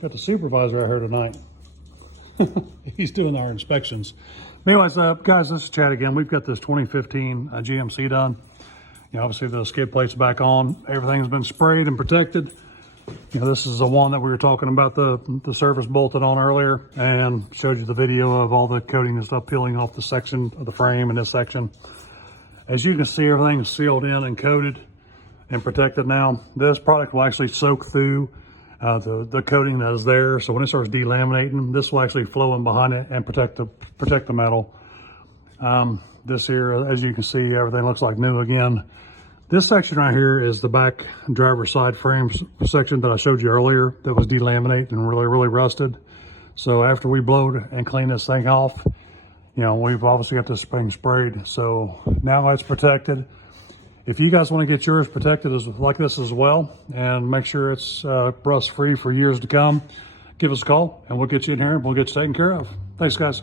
Got the supervisor out here tonight. He's doing our inspections. Anyways, guys, this is Chad again. We've got this 2015 GMC done. You know, obviously the skid plate's back on. Everything's been sprayed and protected. You know, this is the one that we were talking about, the surface bolted on earlier, and showed you the video of all the coating and stuff peeling off the section of the frame in this section. As you can see, everything's sealed in and coated and protected now. This product will actually soak through the coating that is there, so when it starts delaminating, this will actually flow in behind it and protect the metal. This here, as you can see, everything looks like new again. This section right here is the back driver's side frame section that I showed you earlier that was delaminated and really rusted. So after we blowed and cleaned this thing off, you know, we've obviously got this thing sprayed, so now it's protected. If you guys want to get yours protected like this as well, and make sure it's rust free for years to come, give us a call and we'll get you in here and we'll get you taken care of. Thanks, guys.